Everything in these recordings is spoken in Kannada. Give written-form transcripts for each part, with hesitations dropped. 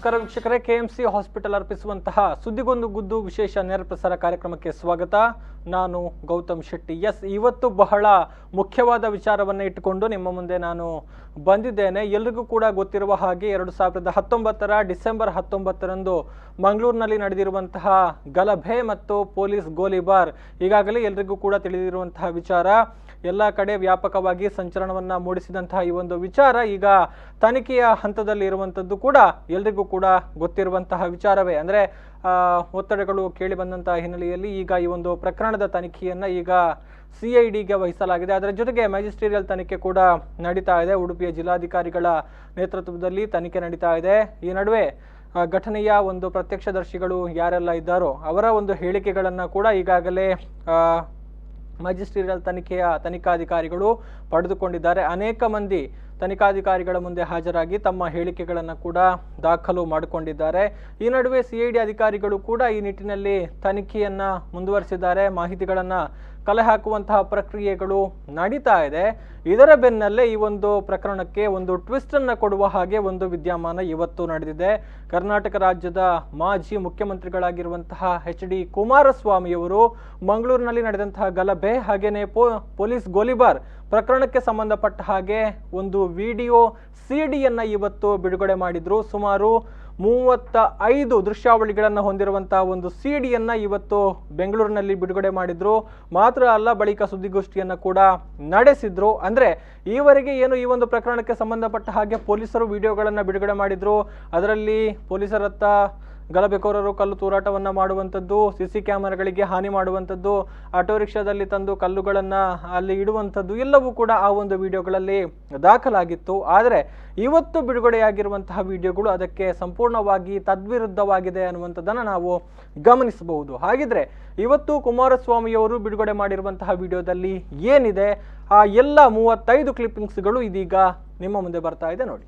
ನಮಸ್ಕಾರ ವೀಕ್ಷಕರೇ, ಕೆಎಂಸಿ ಹಾಸ್ಪಿಟಲ್ ಅರ್ಪಿಸುವಂತಹ ಸುದ್ದಿಗೊಂದು ಗುದ್ದು ವಿಶೇಷ ನೇರ ಪ್ರಸಾರ ಕಾರ್ಯಕ್ರಮಕ್ಕೆ ಸ್ವಾಗತ. ನಾನು ಗೌತಮ್ ಶೆಟ್ಟಿ. ಇವತ್ತು ಬಹಳ ಮುಖ್ಯವಾದ ವಿಚಾರವನ್ನು ಇಟ್ಟುಕೊಂಡು ನಿಮ್ಮ ಮುಂದೆ ನಾನು ಬಂದಿದ್ದೇನೆ. ಎಲ್ರಿಗೂ ಕೂಡ ಗೊತ್ತಿರುವ ಹಾಗೆ 2019 ಡಿಸೆಂಬರ್ 19ರಂದು ಮಂಗಳೂರಿನಲ್ಲಿ ನಡೆದಿರುವಂತಹ ಗಲಭೆ ಮತ್ತು ಪೊಲೀಸ್ ಗೋಲಿಬಾರ್ ಈಗಾಗಲೇ ಎಲ್ರಿಗೂ ಕೂಡ ತಿಳಿದಿರುವಂತಹ ವಿಚಾರ. ಎಲ್ಲ ಕಡೆ ವ್ಯಾಪಕವಾಗಿ ಸಂಚಲನವನ್ನ ಮೂಡಿಸಿದಂತಹ ಈ ಒಂದು ವಿಚಾರ ಈಗ ತನಿಖೆಯ ಹಂತದಲ್ಲಿ ಇರುವಂತದ್ದು ಕೂಡ ಎಲ್ರಿಗೂ ಕೂಡ ಗೊತ್ತಿರುವಂತಹ ವಿಚಾರವೇ. ಅಂದ್ರೆ ಒತ್ತಡಗಳು ಕೇಳಿ ಬಂದಂತಹ ಹಿನ್ನೆಲೆಯಲ್ಲಿ ಈಗ ಈ ಒಂದು ಪ್ರಕರಣದ ತನಿಖೆಯನ್ನ ಈಗ CIDಗೆ ವಹಿಸಲಾಗಿದೆ. ಅದರ ಜೊತೆಗೆ ಮ್ಯಾಜಿಸ್ಟ್ರೇರಿಯಲ್ ತನಿಖೆ ಕೂಡ ನಡೀತಾ ಇದೆ. ಉಡುಪಿಯ ಜಿಲ್ಲಾಧಿಕಾರಿಗಳ ನೇತೃತ್ವದಲ್ಲಿ ತನಿಖೆ ನಡೀತಾ ಇದೆ. ಈ ನಡುವೆ ಘಟನೆಯ ಒಂದು ಪ್ರತ್ಯಕ್ಷದರ್ಶಿಗಳು ಯಾರೆಲ್ಲ ಇದ್ದಾರೋ ಅವರ ಒಂದು ಹೇಳಿಕೆಗಳನ್ನ ಕೂಡ ಈಗಾಗಲೇ ಮ್ಯಾಜಿಸ್ಟ್ರೇರಿಯಲ್ ತನಿಖೆಯ ತನಿಖಾಧಿಕಾರಿಗಳು ಪಡೆದುಕೊಂಡಿದ್ದಾರೆ. ಅನೇಕ ಮಂದಿ ತನಿಖಾಧಿಕಾರಿಗಳ ಮುಂದೆ ಹಾಜರಾಗಿ ತಮ್ಮ ಹೇಳಿಕೆಗಳನ್ನು ಕೂಡ ದಾಖಲು ಮಾಡಿಕೊಂಡಿದ್ದಾರೆ. ಈ ನಡುವೆ CID ಅಧಿಕಾರಿಗಳು ಕೂಡ ಈ ನಿಟ್ಟಿನಲ್ಲಿ ತನಿಖೆಯನ್ನ ಮುಂದುವರಿಸಿದ್ದಾರೆ. ಮಾಹಿತಿಗಳನ್ನು ಕಲೆ ಹಾಕುವಂತಹ ಪ್ರಕ್ರಿಯೆಗಳು ನಡೀತಾ ಇದೆ. ಇದರ ಬೆನ್ನಲ್ಲೇ ಈ ಒಂದು ಪ್ರಕರಣಕ್ಕೆ ಒಂದು ಟ್ವಿಸ್ಟ್ ಅನ್ನು ಕೊಡುವ ಹಾಗೆ ಒಂದು ವಿದ್ಯಮಾನ ಇವತ್ತು ನಡೆದಿದೆ. ಕರ್ನಾಟಕ ರಾಜ್ಯದ ಮಾಜಿ ಮುಖ್ಯಮಂತ್ರಿಗಳಾಗಿರುವಂತಹ HD ಕುಮಾರಸ್ವಾಮಿಯವರು ಮಂಗಳೂರಿನಲ್ಲಿ ನಡೆದಂತಹ ಗಲಭೆ ಹಾಗೇನೆ ಪೊಲೀಸ್ ಗೋಲಿಬಾರ್ ಪ್ರಕರಣಕ್ಕೆ ಸಂಬಂಧಪಟ್ಟ ಹಾಗೆ ಒಂದು ವಿಡಿಯೋ CD ಇವತ್ತು ಬಿಡುಗಡೆ ಮಾಡಿದ್ರು. ಸುಮಾರು 35 ದೃಶ್ಯಾವಳಿಗಳನ್ನು ಹೊಂದಿರುವಂತಹ ಒಂದು CD ಇವತ್ತು ಬೆಂಗಳೂರಿನಲ್ಲಿ ಬಿಡುಗಡೆ ಮಾಡಿದ್ರು. ಮಾತ್ರ ಅಲ್ಲ, ಬಳಿಕ ಸುದ್ದಿಗೋಷ್ಠಿಯನ್ನು ಕೂಡ ನಡೆಸಿದ್ರು. ಅಂದ್ರೆ ಈವರೆಗೆ ಏನು ಈ ಒಂದು ಪ್ರಕರಣಕ್ಕೆ ಸಂಬಂಧಪಟ್ಟ ಹಾಗೆ ಪೊಲೀಸರು ವಿಡಿಯೋಗಳನ್ನು ಬಿಡುಗಡೆ ಮಾಡಿದ್ರು. ಅದರಲ್ಲಿ ಪೊಲೀಸರತ್ತ ಗಲಭೆಕೋರರು ಕಲ್ಲು ತೂರಾಟವನ್ನ ಮಾಡುವಂಥದ್ದು, CC ಕ್ಯಾಮೆರಾಗಳಿಗೆ ಹಾನಿ ಮಾಡುವಂಥದ್ದು, ಆಟೋ ರಿಕ್ಷಾದಲ್ಲಿ ತಂದು ಕಲ್ಲುಗಳನ್ನ ಅಲ್ಲಿ ಇಡುವಂಥದ್ದು ಎಲ್ಲವೂ ಕೂಡ ಆ ಒಂದು ವಿಡಿಯೋಗಳಲ್ಲಿ ದಾಖಲಾಗಿತ್ತು. ಆದರೆ ಇವತ್ತು ಬಿಡುಗಡೆಯಾಗಿರುವಂತಹ ವಿಡಿಯೋಗಳು ಅದಕ್ಕೆ ಸಂಪೂರ್ಣವಾಗಿ ತದ್ವಿರುದ್ಧವಾಗಿದೆ ಅನ್ನುವಂಥದ್ದನ್ನು ನಾವು ಗಮನಿಸಬಹುದು. ಹಾಗಿದ್ರೆ ಇವತ್ತು ಕುಮಾರಸ್ವಾಮಿಯವರು ಬಿಡುಗಡೆ ಮಾಡಿರುವಂತಹ ವಿಡಿಯೋದಲ್ಲಿ ಏನಿದೆ, ಆ ಎಲ್ಲ 35 ಕ್ಲಿಪ್ಪಿಂಗ್ಸ್ಗಳು ಇದೀಗ ನಿಮ್ಮ ಮುಂದೆ ಬರ್ತಾ ಇದೆ ನೋಡಿ.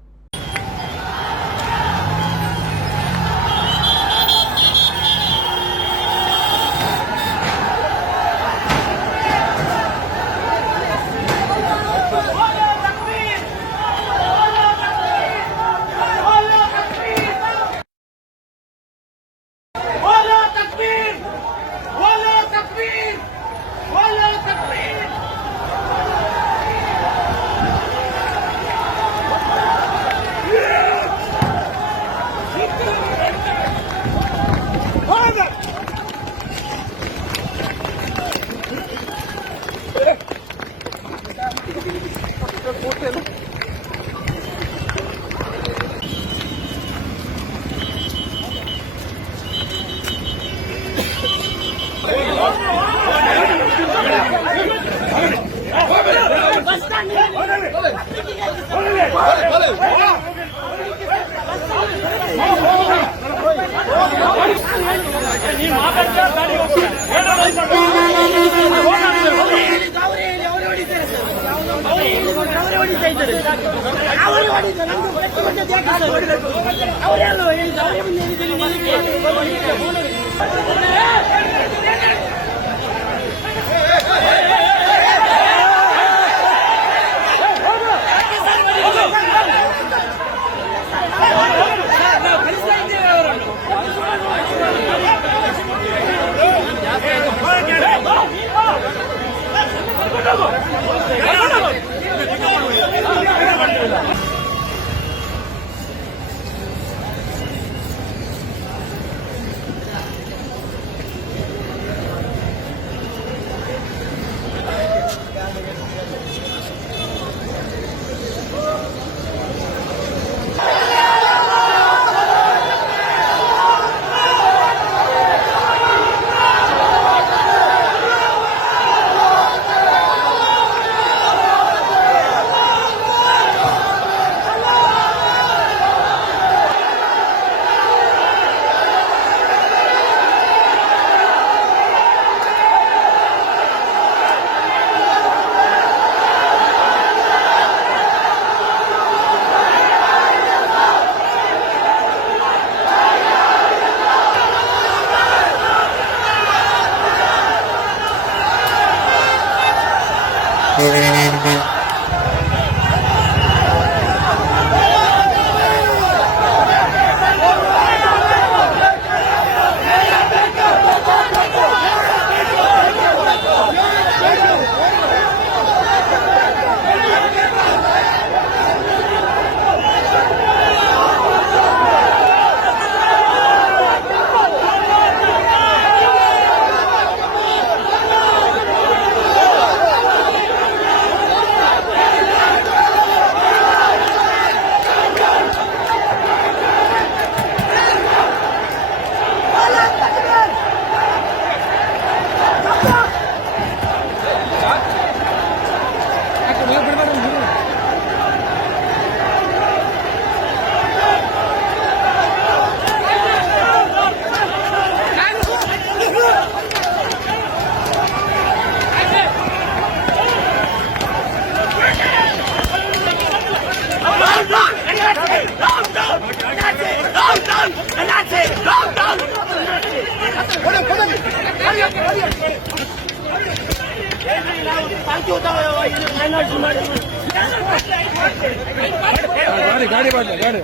ಗಾಡಿ ಗಾಡಿ ಗಾಡಿ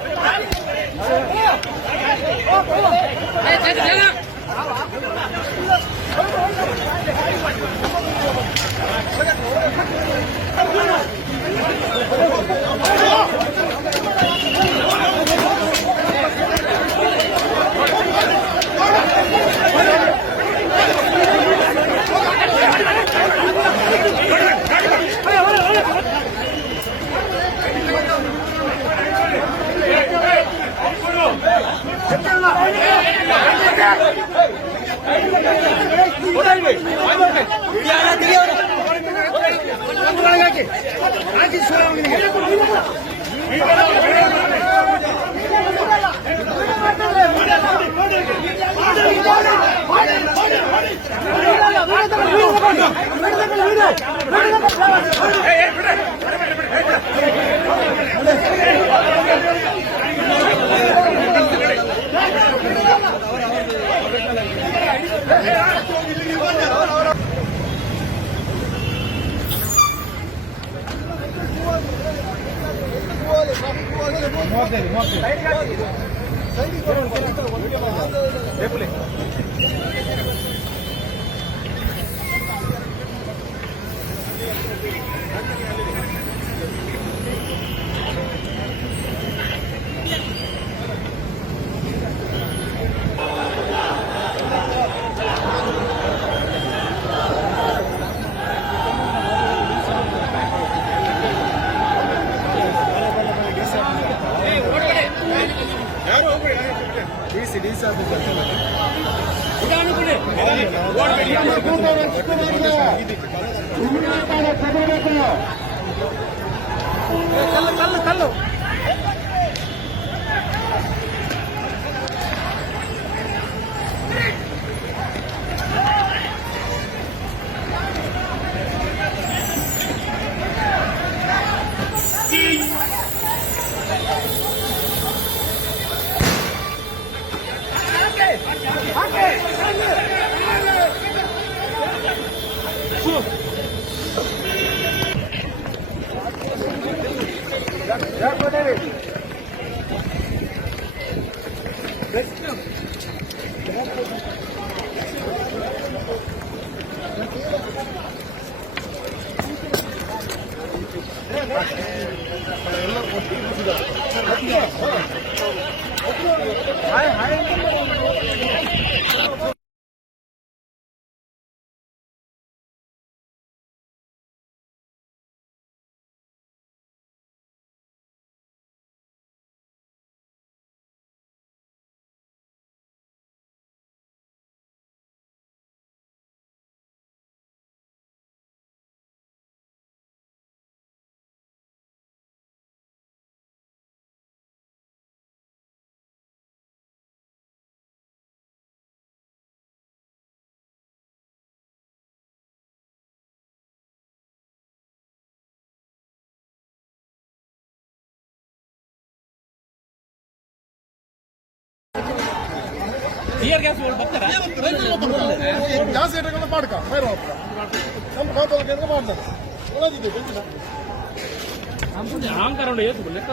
ಟಿಯರ್ ಗ್ಯಾಸ್ ಬರ್ತಾರೆ ಗ್ಯಾಸ್ ಏಟಗಳನ್ನ ಮಾಡ್ಕ ನಮ್ಮ ಖಾತೆ ಮಾಡ್ತಾರೆ ಒಳಗಿದೆ ಅಹಂಕಾರ ಲೆಕ್ಕ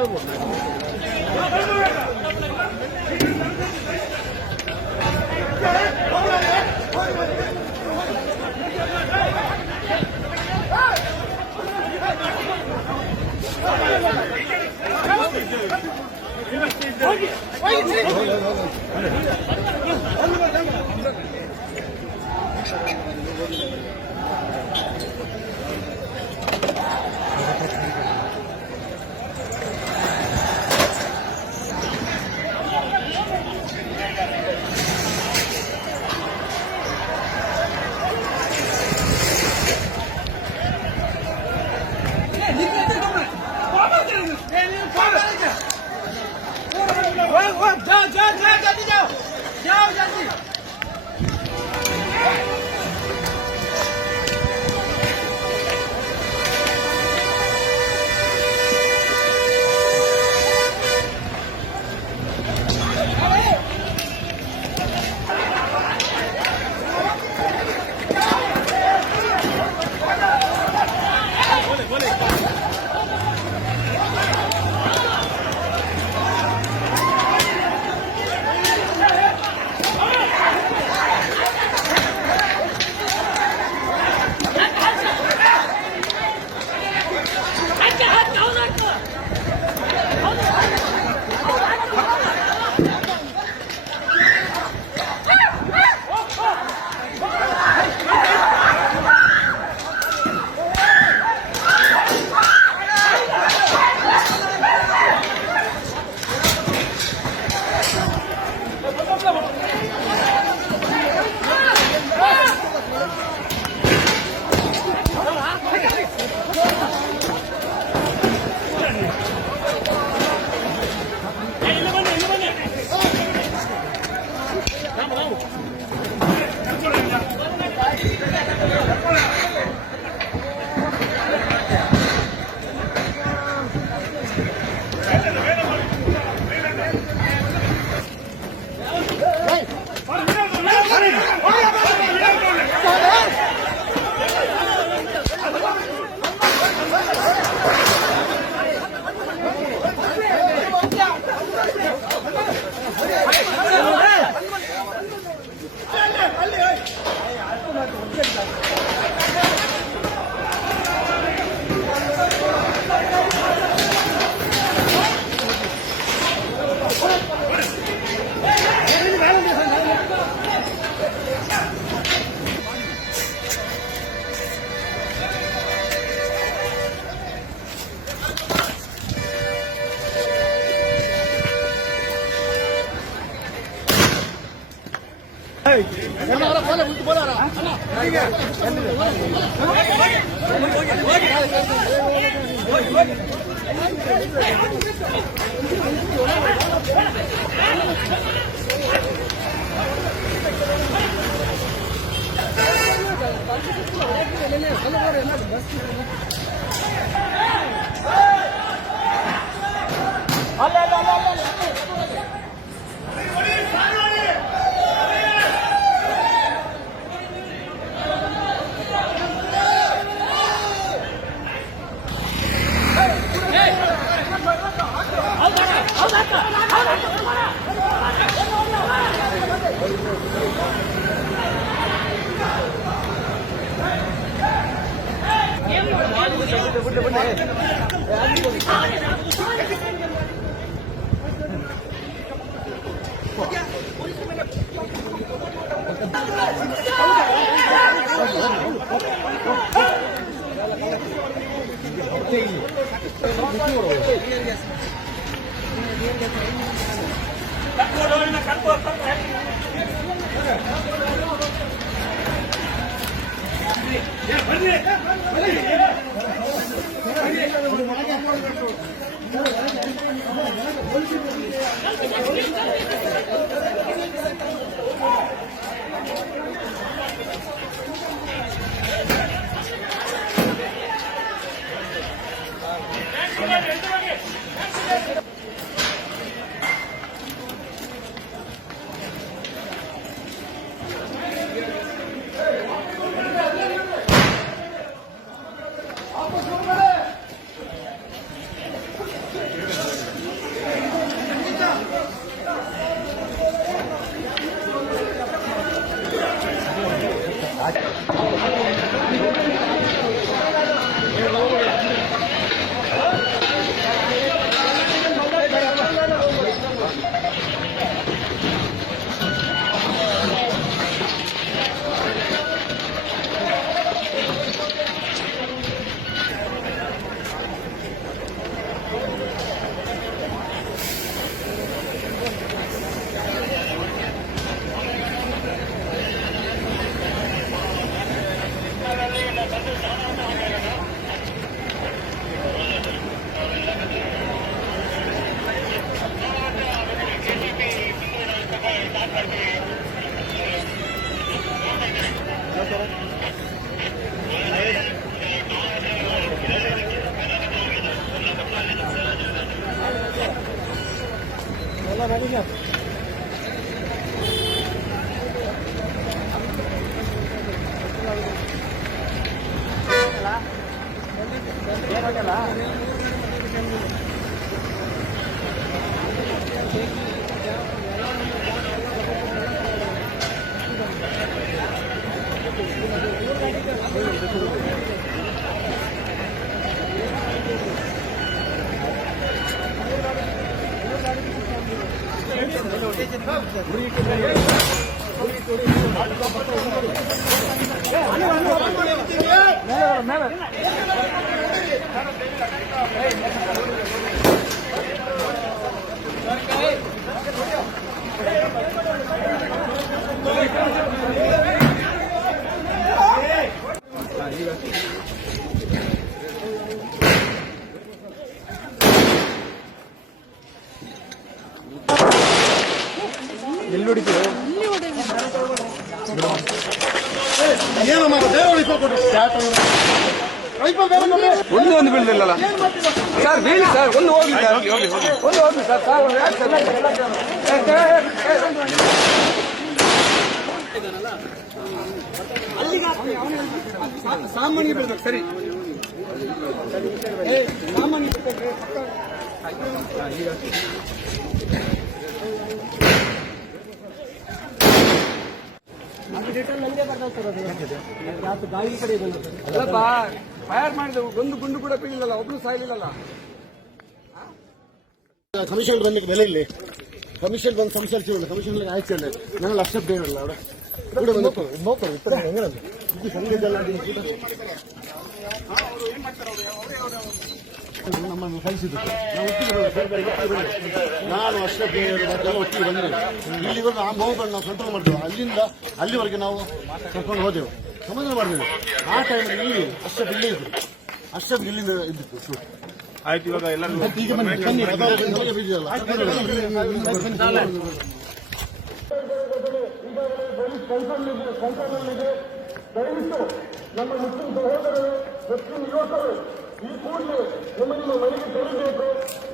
ಒಂದು ಬೀಳ್ದಿಲ್ಲ ಸರ್, ಬೀಳಿ ಸರ್, ಒಂದು ಹೋಗ್ಲಿ ಸರ್, ಒಂದು ಹೋಗ್ಲಿ ಸರ್, ಸಾಮಾನ್ಯ ಬೀಳ್ಬೇಕು ಸರಿ. ಸಾಮಾನ್ಯ ಅಲ್ಲಪ್ಪ, ಫೈರ್ ಮಾಡಿದ ಒಂದು ಗುಂಡು ಕೂಡ ಬೀಳಿಲ್ಲ, ಒಬ್ರು ಸಾಯ್ಲಿಲ್ಲ. ಕಮಿಷನ್ ಬಂದಿಗೆ ಬೆಲೆ ಇಲ್ಲಿ ಕಮಿಷನ್ ಬಂದು ಸಂಸಾರಿಸಿಲ್ಲ, ಕಮಿಷನ್ ಆಯ್ತು ನಾನು ಲಕ್ಷ ಬೇಡಲ್ಲ അവിടെ നോക്കണം ഇത്ര എങ്ങനെയാണ് ഇത് സംഗീതല്ല ನಮ್ಮನ್ನು ಕಳಿಸಿದ್ದು ನಾವು ಒಟ್ಟಿಗೆ ನಾನು ಅಷ್ಟೇ ಒಟ್ಟಿಗೆ ಬಂದಿದ್ದೇವೆ. ಇಲ್ಲಿವರೆಗೂ ಆ ನೋವುಗಳನ್ನು ನಾವು ಕಂಟ್ರೋಲ್ ಮಾಡಿದೆವು. ಅಲ್ಲಿಂದ ಅಲ್ಲಿವರೆಗೆ ನಾವು ಕರ್ಕೊಂಡು ಹೋದೆವು, ಸಮಾಧಾನ ಮಾಡಿದೆವು. ಆ ಟೈಮಲ್ಲಿ ಇಲ್ಲಿ ಅಷ್ಟೇ ಇಲ್ಲೇ ಇದ್ರು, ಅಷ್ಟೇ ಇಲ್ಲಿಂದ ಇದ್ದಿತ್ತು. ಆಯ್ತು, ಇವಾಗ ಎಲ್ಲರೂ ಈಗ ಬನ್ನಿ ಬೀಜಲ್ಲ ದಯವಿಟ್ಟು ನಮ್ಮ ಮುಸ್ಲಿಂ ಸಹೋದರರು, ಮುಸ್ಲಿಂ ಯುವಕರು ಈ ಕೂಡಲೇ ನಿಮ್ಮನ್ನು ಮನೆಗೆ ತೆರಳಬೇಕು.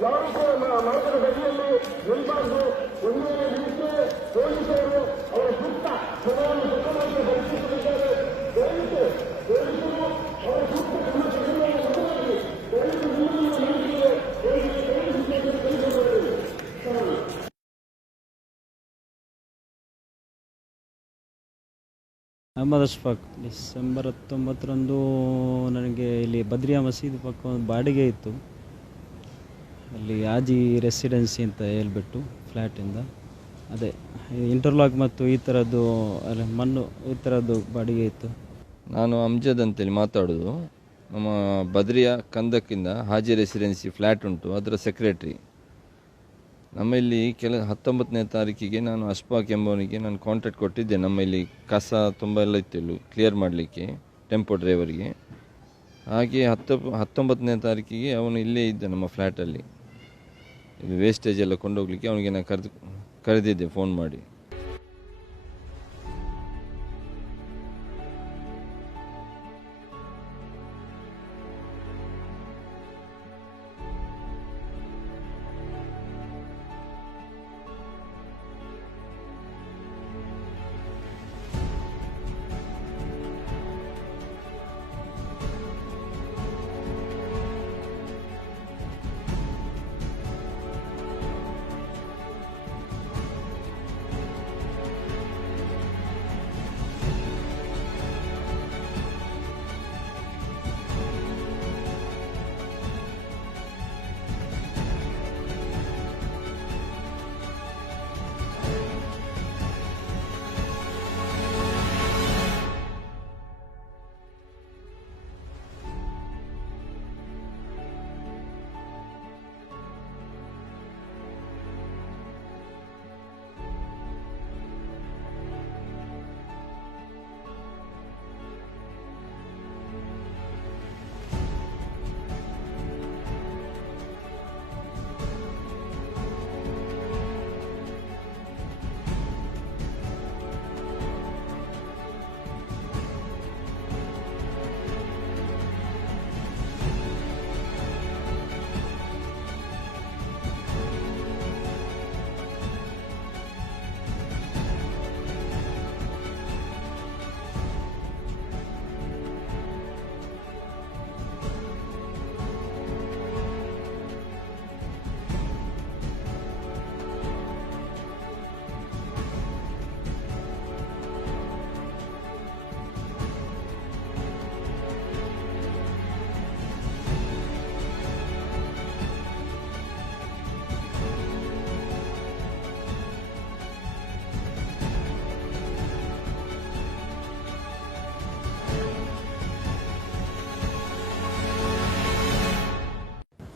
ಯಾರು ಕೂಡ ಮಾರ್ಗದ ಬದಿಯಲ್ಲಿ ನಿಲ್ಬಾರ್ದು. ಒಂದೇ ರೀತಿಯ ಪೊಲೀಸರು ಅವರ ಸೂಕ್ತ ಕ್ರಮವನ್ನು ಸಕ್ರಮವಾಗಿ ಪರಿಶೀಲಿಸಲಿದ್ದಾರೆ. ದಯವಿಟ್ಟು ಪೊಲೀಸರು ಅವರ ಸೂಕ್ತ ಕ್ರಮ ತೆಗೆದುಕೊಳ್ಳಿ. ದಯವಿಟ್ಟು ನಿಮ್ಮನ್ನು ಮನೆಗೆ ಅಹಮದ್ ಅಶ್ಫಾಕ್. ಡಿಸೆಂಬರ್ 19ರಂದು ನನಗೆ ಇಲ್ಲಿ ಬದ್ರಿಯಾ ಮಸೀದಿ ಪಕ್ಕ ಒಂದು ಬಾಡಿಗೆ ಇತ್ತು. ಅಲ್ಲಿ ಆಜಿ ರೆಸಿಡೆನ್ಸಿ ಅಂತ ಹೇಳ್ಬಿಟ್ಟು ಫ್ಲ್ಯಾಟಿಂದ ಅದೇ ಇಂಟರ್ಲಾಕ್ ಮತ್ತು ಈ ಥರದ್ದು ಅಲ್ಲ ಮಣ್ಣು ಈ ಥರದ್ದು ಬಾಡಿಗೆ ಇತ್ತು. ನಾನು ಅಮ್ಜದ್ ಅಂತೇಳಿ ಮಾತಾಡೋದು. ನಮ್ಮ ಬದ್ರಿಯಾ ಕಂದಕ್ಕಿಂದ ಹಾಜಿ ರೆಸಿಡೆನ್ಸಿ ಫ್ಲ್ಯಾಟ್ ಉಂಟು, ಅದರ ಸೆಕ್ರೆಟ್ರಿ. ನಮ್ಮಲ್ಲಿ 19ನೇ ತಾರೀಕಿಗೆ ನಾನು ಅಶ್ಫಾಕ್ ಎಂಬವನಿಗೆ ನಾನು ಕಾಂಟ್ಯಾಕ್ಟ್ ಕೊಟ್ಟಿದ್ದೆ. ನಮ್ಮಲ್ಲಿ ಕಸ ತುಂಬ ಎಲ್ಲ ಇತ್ತು ಇಲ್ಲಿ ಕ್ಲಿಯರ್ ಮಾಡಲಿಕ್ಕೆ ಟೆಂಪೋ ಡ್ರೈವರಿಗೆ. ಹಾಗೆ 19ನೇ ತಾರೀಕಿಗೆ ಅವನು ಇಲ್ಲೇ ಇದ್ದ ನಮ್ಮ ಫ್ಲ್ಯಾಟಲ್ಲಿ. ಇದು ವೇಸ್ಟೇಜ್ ಎಲ್ಲ ಕೊಂಡೋಗ್ಲಿಕ್ಕೆ ಅವನಿಗೆ ನಾನು ಕರೆದಿದ್ದೆ ಫೋನ್ ಮಾಡಿ.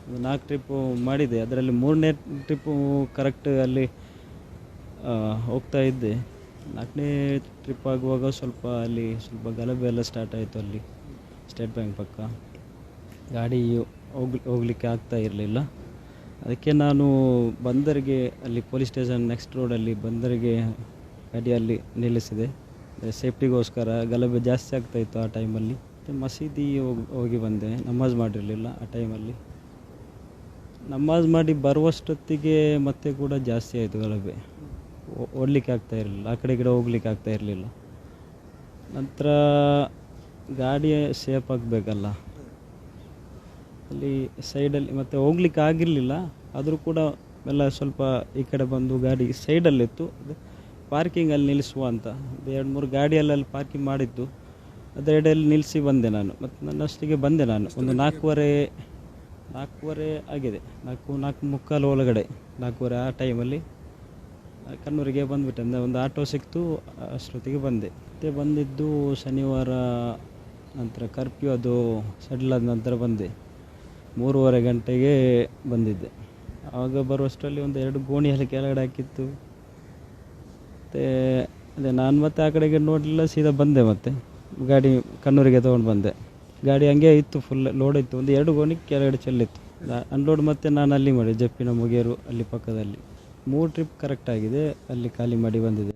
ಒಂದು 4 ಟ್ರಿಪ್ಪು ಮಾಡಿದೆ. ಅದರಲ್ಲಿ 3ನೇ ಟ್ರಿಪ್ಪು ಕರೆಕ್ಟ್ ಅಲ್ಲಿ ಹೋಗ್ತಾ ಇದ್ದೆ. 4ನೇ ಟ್ರಿಪ್ ಆಗುವಾಗ ಸ್ವಲ್ಪ ಗಲಭೆ ಎಲ್ಲ ಸ್ಟಾರ್ಟ್ ಆಯಿತು. ಅಲ್ಲಿ ಸ್ಟೇಟ್ ಬ್ಯಾಂಕ್ ಪಕ್ಕ ಗಾಡಿ ಹೋಗಲಿಕ್ಕೆ ಆಗ್ತಾ ಇರಲಿಲ್ಲ. ಅದಕ್ಕೆ ನಾನು ಬಂದರಿಗೆ ಅಲ್ಲಿ ಪೊಲೀಸ್ ಸ್ಟೇಷನ್ ನೆಕ್ಸ್ಟ್ ರೋಡಲ್ಲಿ ಬಂದರಿಗೆ ಗಾಡಿಯಲ್ಲಿ ನಿಲ್ಲಿಸಿದೆ. ಸೇಫ್ಟಿಗೋಸ್ಕರ ಗಲಭೆ ಜಾಸ್ತಿ ಆಗ್ತಾಯಿತ್ತು ಆ ಟೈಮಲ್ಲಿ. ಮತ್ತು ಮಸೀದಿ ಹೋಗಿ ಬಂದೆ. ನಮಾಜ್ ಮಾಡಿರಲಿಲ್ಲ ಆ ಟೈಮಲ್ಲಿ. ನಮಾಜ್ ಮಾಡಿ ಬರುವಷ್ಟೊತ್ತಿಗೆ ಮತ್ತೆ ಕೂಡ ಜಾಸ್ತಿ ಆಯಿತು ಗಲಭೆ. ಓಡಲಿಕ್ಕೆ ಆಗ್ತಾ ಇರಲಿಲ್ಲ, ಆ ಕಡೆ ಈ ಕಡೆ ಹೋಗ್ಲಿಕ್ಕೆ ಆಗ್ತಾ ಇರಲಿಲ್ಲ. ನಂತರ ಗಾಡಿ ಸೇಫ್ ಆಗಬೇಕಲ್ಲ, ಅಲ್ಲಿ ಸೈಡಲ್ಲಿ ಮತ್ತೆ ಹೋಗ್ಲಿಕ್ಕೆ ಆಗಿರಲಿಲ್ಲ. ಆದರೂ ಕೂಡ ಎಲ್ಲ ಸ್ವಲ್ಪ ಈ ಕಡೆ ಬಂದು ಗಾಡಿ ಸೈಡಲ್ಲಿತ್ತು. ಪಾರ್ಕಿಂಗಲ್ಲಿ ನಿಲ್ಲಿಸುವ ಅಂತ 2-3 ಗಾಡಿಯಲ್ಲಿ ಪಾರ್ಕಿಂಗ್ ಮಾಡಿದ್ದು. ಅದೆರಡಲ್ಲಿ ನಿಲ್ಲಿಸಿ ಬಂದೆ ನಾನು. ಮತ್ತು ನನ್ನಷ್ಟಿಗೆ ಬಂದೆ ನಾನು. ಒಂದು 4:15 ಆಗಿದೆ, 4:45 ಒಳಗಡೆ, 4:15 ಆ ಟೈಮಲ್ಲಿ ಕಣ್ಣೂರಿಗೆ ಬಂದುಬಿಟ್ಟೆ. ಅಂದರೆ ಒಂದು ಆಟೋ ಸಿಕ್ತು, ಅಷ್ಟೊತ್ತಿಗೆ ಬಂದೆ. ಮತ್ತು ಬಂದಿದ್ದು ಶನಿವಾರ ನಂತರ ಕರ್ಫ್ಯೂ ಅದು ಸಡ್ಲಾದ ನಂತರ ಬಂದೆ. 3:30 ಗಂಟೆಗೆ ಬಂದಿದ್ದೆ. ಆವಾಗ ಬರುವಷ್ಟರಲ್ಲಿ ಒಂದು 2 ಗೋಣಿಯಲ್ಲಿ ಕೆಳಗಡೆ ಹಾಕಿತ್ತು. ಮತ್ತು ಅದೇ ನಾನು ಮತ್ತೆ ಆ ಕಡೆಗೆ ನೋಡಲಿಲ್ಲ, ಸೀದಾ ಬಂದೆ. ಮತ್ತೆ ಗಾಡಿ ಕಣ್ಣೂರಿಗೆ ತೊಗೊಂಡು ಬಂದೆ. ಗಾಡಿ ಹಂಗೆ ಇತ್ತು, ಫುಲ್ ಲೋಡ್ ಇತ್ತು. ಒಂದು 2 ಗೋಣಿ ಕೆಳಗಡೆ ಚೆಲ್ಲಿತ್ತು. ಅನ್ಲೋಡ್ ಮತ್ತೆ ನಾನು ಅಲ್ಲಿ ಮಾಡಿ ಜಪ್ಪಿನ ಮುಗೇರು ಅಲ್ಲಿ ಪಕ್ಕದಲ್ಲಿ 3 ಟ್ರಿಪ್ ಕರೆಕ್ಟ್ ಆಗಿದೆ, ಅಲ್ಲಿ ಖಾಲಿ ಮಾಡಿ ಬಂದಿದೆ.